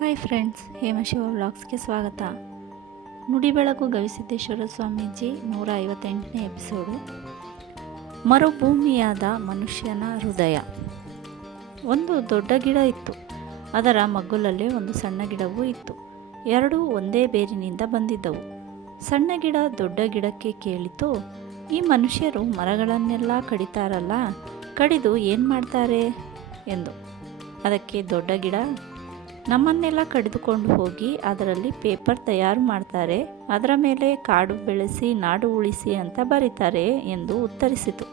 Hi friends ಹೇಮಶಿವ ವ್ಲಾಗ್ಸ್ಗೆ ಸ್ವಾಗತ. ನುಡಿ ಬೆಳಕು ಗವಿಸಿದ್ದೇಶ್ವರ ಸ್ವಾಮೀಜಿ ನೂರ ಐವತ್ತೆಂಟನೇ ಎಪಿಸೋಡು. ಮರುಭೂಮಿಯಾದ ಮನುಷ್ಯನ ಹೃದಯ. ಒಂದು ದೊಡ್ಡ ಗಿಡ ಇತ್ತು. ಅದರ ಮಗ್ಗುಲಲ್ಲಿ ಒಂದು ಸಣ್ಣ ಗಿಡವೂ ಇತ್ತು. ಎರಡೂ ಒಂದೇ ಬೇರಿನಿಂದ ಬಂದಿದ್ದವು. ಸಣ್ಣ ಗಿಡ ದೊಡ್ಡ ಗಿಡಕ್ಕೆ ಕೇಳಿತು, ಈ ಮನುಷ್ಯರು ಮರಗಳನ್ನೆಲ್ಲ ಕಡಿತಾರಲ್ಲ, ಕಡಿದು ಏನು ಮಾಡ್ತಾರೆ? ಎಂದು. ಅದಕ್ಕೆ ದೊಡ್ಡ ಗಿಡ ನಮ್ಮನ್ನೆಲ್ಲ ಕಡಿದುಕೊಂಡು ಹೋಗಿ ಅದರಲ್ಲಿ ಪೇಪರ್ ತಯಾರು ಮಾಡ್ತಾರೆ. ಅದರ ಮೇಲೆ ಕಾಡು ಬೆಳೆಸಿ, ನಾಡು ಉಳಿಸಿ ಅಂತ ಬರೀತಾರೆ ಎಂದು ಉತ್ತರಿಸಿತು.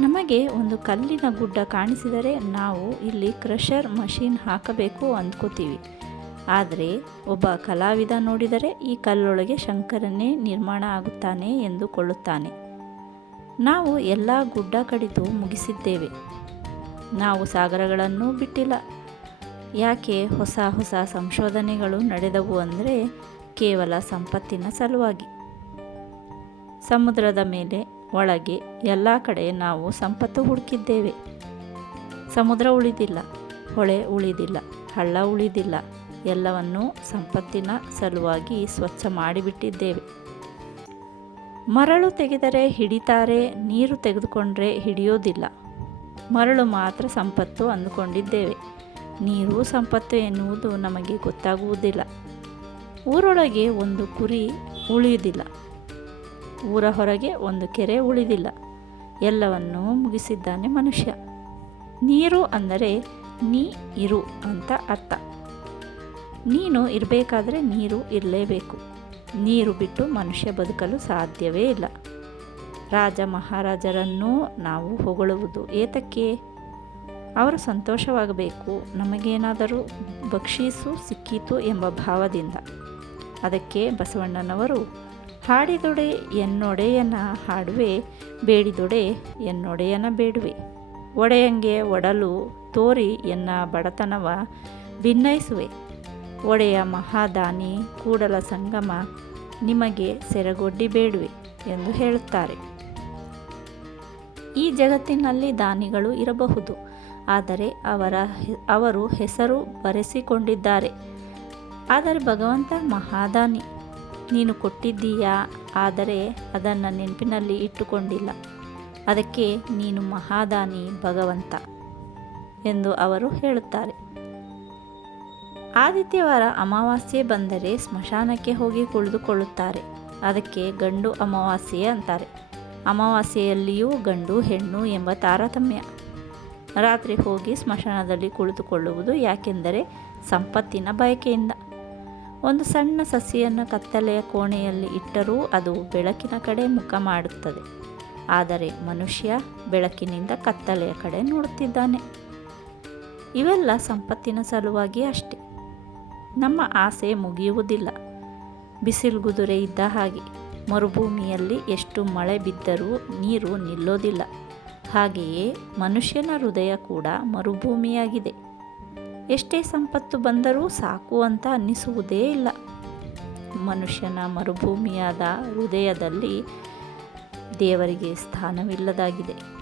ನಮಗೆ ಒಂದು ಕಲ್ಲಿನ ಗುಡ್ಡ ಕಾಣಿಸಿದರೆ ನಾವು ಇಲ್ಲಿ ಕ್ರಷರ್ ಮಷೀನ್ ಹಾಕಬೇಕು ಅಂದ್ಕೋತೀವಿ. ಆದರೆ ಒಬ್ಬ ಕಲಾವಿದ ನೋಡಿದರೆ ಈ ಕಲ್ಲೊಳಗೆ ಶಂಕರನೇ ನಿರ್ಮಾಣ ಆಗುತ್ತಾನೆ ಎಂದುಕೊಳ್ಳುತ್ತಾನೆ. ನಾವು ಎಲ್ಲ ಗುಡ್ಡ ಕಡಿದು ಮುಗಿಸಿದ್ದೇವೆ. ನಾವು ಸಾಗರಗಳನ್ನು ಬಿಟ್ಟಿಲ್ಲ. ಯಾಕೆ ಹೊಸ ಹೊಸ ಸಂಶೋಧನೆಗಳು ನಡೆದವು ಅಂದರೆ ಕೇವಲ ಸಂಪತ್ತಿನ ಸಲುವಾಗಿ. ಸಮುದ್ರದ ಮೇಲೆ, ಒಳಗೆ ಎಲ್ಲ ಕಡೆ ನಾವು ಸಂಪತ್ತು ಹುಡುಕಿದ್ದೇವೆ. ಸಮುದ್ರ ಉಳಿದಿಲ್ಲ, ಹೊಳೆ ಉಳಿದಿಲ್ಲ, ಹಳ್ಳ ಉಳಿದಿಲ್ಲ, ಎಲ್ಲವನ್ನೂ ಸಂಪತ್ತಿನ ಸಲುವಾಗಿ ಸ್ವಚ್ಛ ಮಾಡಿಬಿಟ್ಟಿದ್ದೇವೆ. ಮರಳು ತೆಗೆದರೆ ಹಿಡಿತಾರೆ, ನೀರು ತೆಗೆದುಕೊಂಡ್ರೆ ಹಿಡಿಯೋದಿಲ್ಲ. ಮರಳು ಮಾತ್ರ ಸಂಪತ್ತು ಅಂದುಕೊಂಡಿದ್ದೇವೆ. ನೀರು ಸಂಪತ್ತು ಎನ್ನುವುದು ನಮಗೆ ಗೊತ್ತಾಗುವುದಿಲ್ಲ. ಊರೊಳಗೆ ಒಂದು ಕುರಿ ಉಳಿಯುವುದಿಲ್ಲ. ಊರ ಹೊರಗೆ ಒಂದು ಕೆರೆ ಉಳಿದಿಲ್ಲ. ಎಲ್ಲವನ್ನೂ ಮುಗಿಸಿದ್ದಾನೆ ಮನುಷ್ಯ. ನೀರು ಅಂದರೆ ನೀ ಇರು ಅಂತ ಅರ್ಥ. ನೀನು ಇರಬೇಕಾದ್ರೆ ನೀರು ಇರಲೇಬೇಕು. ನೀರು ಬಿಟ್ಟು ಮನುಷ್ಯ ಬದುಕಲು ಸಾಧ್ಯವೇ ಇಲ್ಲ. ರಾಜ ಮಹಾರಾಜರನ್ನೂ ನಾವು ಹೊಗಳುವುದು ಏತಕ್ಕೆ? ಅವರು ಸಂತೋಷವಾಗಬೇಕು. ನಮಗೇನಾದರೂ ಬಕ್ಷೀಸು ಸಿಕ್ಕಿತು ಎಂಬ ಭಾವದಿಂದ. ಅದಕ್ಕೆ ಬಸವಣ್ಣನವರು, ಹಾಡಿದೊಡೆ ಎನ್ನೊಡೆಯನ ಹಾಡುವೆ, ಬೇಡಿದೊಡೆ ಎನ್ನೊಡೆಯನ ಬೇಡುವೆ. ಒಡೆಯಂಗೆ ಒಡಲು ತೋರಿ ಎನ್ನ ಬಡತನವ ಭಿನ್ನಯಿಸುವೆ ಒಡೆಯ ಮಹಾದಾನಿ ಕೂಡಲ ಸಂಗಮ ನಿಮಗೆ ಸೆರಗೊಡ್ಡಿ ಬೇಡುವೆ ಎಂದು ಹೇಳುತ್ತಾರೆ. ಈ ಜಗತ್ತಿನಲ್ಲಿ ದಾನಿಗಳು ಇರಬಹುದು. ಆದರೆ ಅವರ ಅವರು ಹೆಸರು ಬರೆಸಿಕೊಂಡಿದ್ದಾರೆ. ಆದರೆ ಭಗವಂತ ಮಹಾದಾನಿ, ನೀನು ಕೊಟ್ಟಿದ್ದೀಯಾ? ಆದರೆ ಅದನ್ನು ನೆನಪಿನಲ್ಲಿ ಇಟ್ಟುಕೊಂಡಿಲ್ಲ. ಅದಕ್ಕೆ ನೀನು ಮಹಾದಾನಿ ಭಗವಂತ ಎಂದು ಅವರು ಹೇಳುತ್ತಾರೆ. ಆದಿತ್ಯವಾರ ಅಮಾವಾಸ್ಯೆ ಬಂದರೆ ಸ್ಮಶಾನಕ್ಕೆ ಹೋಗಿ ಕುಳಿದುಕೊಳ್ಳುತ್ತಾರೆ. ಅದಕ್ಕೆ ಗಂಡು ಅಮಾವಾಸ್ಯೆ ಅಂತಾರೆ. ಅಮಾವಾಸ್ಯೆಯಲ್ಲಿಯೂ ಗಂಡು ಹೆಣ್ಣು ಎಂಬ ತಾರತಮ್ಯ. ರಾತ್ರಿ ಹೋಗಿ ಸ್ಮಶಾನದಲ್ಲಿ ಕುಳಿತುಕೊಳ್ಳುವುದು ಯಾಕೆಂದರೆ ಸಂಪತ್ತಿನ ಬಯಕೆಯಿಂದ. ಒಂದು ಸಣ್ಣ ಸಸಿಯನ್ನು ಕತ್ತಲೆಯ ಕೋಣೆಯಲ್ಲಿ ಇಟ್ಟರೂ ಅದು ಬೆಳಕಿನ ಕಡೆ ಮುಖ ಮಾಡುತ್ತದೆ. ಆದರೆ ಮನುಷ್ಯ ಬೆಳಕಿನಿಂದ ಕತ್ತಲೆಯ ಕಡೆ ನೋಡುತ್ತಿದ್ದಾನೆ. ಇವೆಲ್ಲ ಸಂಪತ್ತಿನ ಸಲುವಾಗಿ ಅಷ್ಟೆ. ನಮ್ಮ ಆಸೆ ಮುಗಿಯುವುದಿಲ್ಲ. ಬಿಸಿಲುಗುದುರೆ ಇದ್ದ ಹಾಗೆ ಮರುಭೂಮಿಯಲ್ಲಿ ಎಷ್ಟು ಮಳೆ ಬಿದ್ದರೂ ನೀರು ನಿಲ್ಲೋದಿಲ್ಲ. ಹಾಗೆಯೇ ಮನುಷ್ಯನ ಹೃದಯ ಕೂಡ ಮರುಭೂಮಿಯಾಗಿದೆ. ಎಷ್ಟೇ ಸಂಪತ್ತು ಬಂದರೂ ಸಾಕು ಅಂತ ಅನ್ನಿಸುವುದೇ ಇಲ್ಲ. ಮನುಷ್ಯನ ಮರುಭೂಮಿಯಾದ ಹೃದಯದಲ್ಲಿ ದೇವರಿಗೆ ಸ್ಥಾನವಿಲ್ಲದಾಗಿದೆ.